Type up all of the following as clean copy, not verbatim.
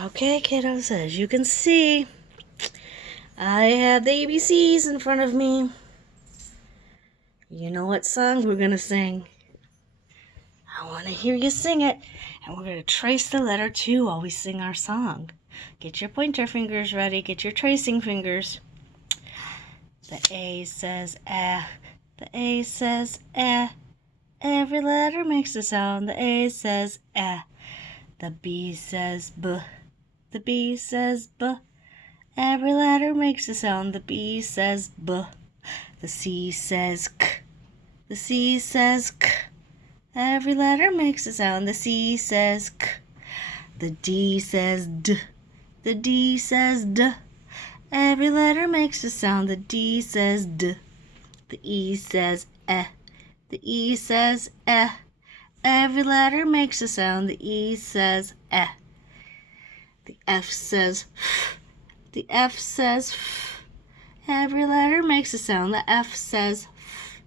Okay, kiddos, as you can see, I have the ABCs in front of me. You know what song we're gonna sing. I want to hear you sing it, and we're gonna trace the letter 2 while we sing our song. Get your pointer fingers ready, get your tracing fingers. The A says eh, the A says eh. Every letter makes a sound, the A says eh. The B says b, the B says b. Every letter makes a sound, the B says b. The C says k, the C says k. Every letter makes a sound, the C says k. The D says d, the D says d. Every letter makes a sound, the D says d. The E says eh, the E says eh. Every letter makes a sound, the E says eh. The F says f, the F says f. Every letter makes a sound, the F says f.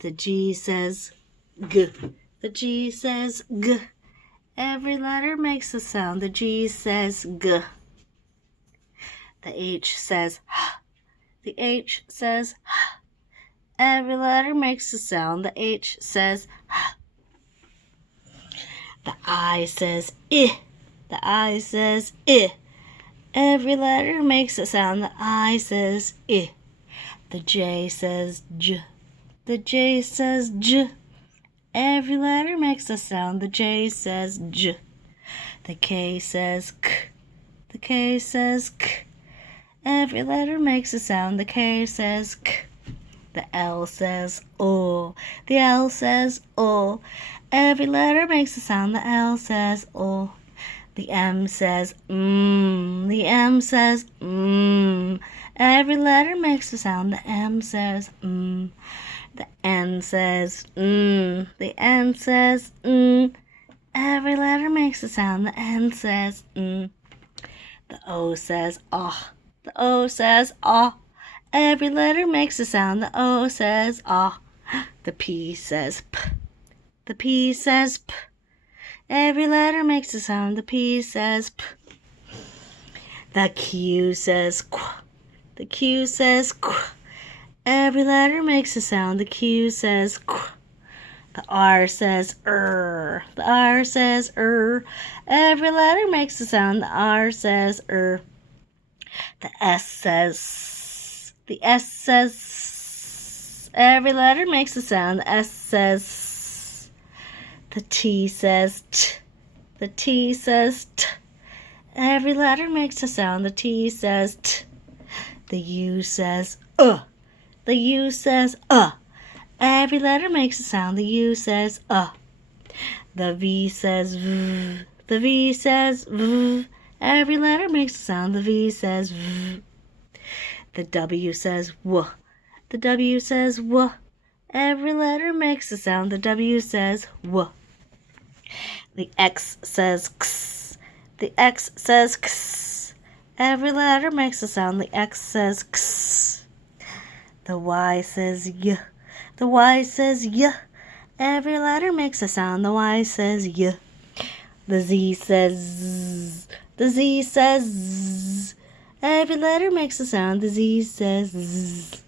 The G says g, the G says g. Every letter makes a sound, the G says g. The H says h, the H says h. Every letter makes a sound, the H says h. The I says I, the I says I. Every letter makes a sound, the I says I. The J says j, the J says j. Every letter makes a sound, the J says j. The K says k, the K says k. Every letter makes a sound, the K says k. The L says O, the L says O. Every letter makes a sound, the L says O. The M says the M says Every letter makes a sound, the M says The N says the N says Every letter makes a sound, the N says The O says ah, the O says ah. Every letter makes a sound, the O says ah. The P says p, the P says p. Every letter makes a sound, the P says p. The Q says qu, the Q says qu. Every letter makes a sound, the Q says qu. The R says the R says Every letter makes a sound, the R says The S says, the S says, every letter makes a sound, the S says. The T says t, the T says t. Every letter makes a sound, the T says t. The U says the U says Every letter makes a sound, the U says The V says v, the V says v. Every letter makes a sound, the V says v. The W says w, the W says w. Every letter makes a sound, the W says w. The X says x, the X says x. Every letter makes a sound, the X says x. The Y says y, the Y says y. Every letter makes a sound, the Y says y. The Z says z, the Z says z. Every letter makes a sound, the Z says z.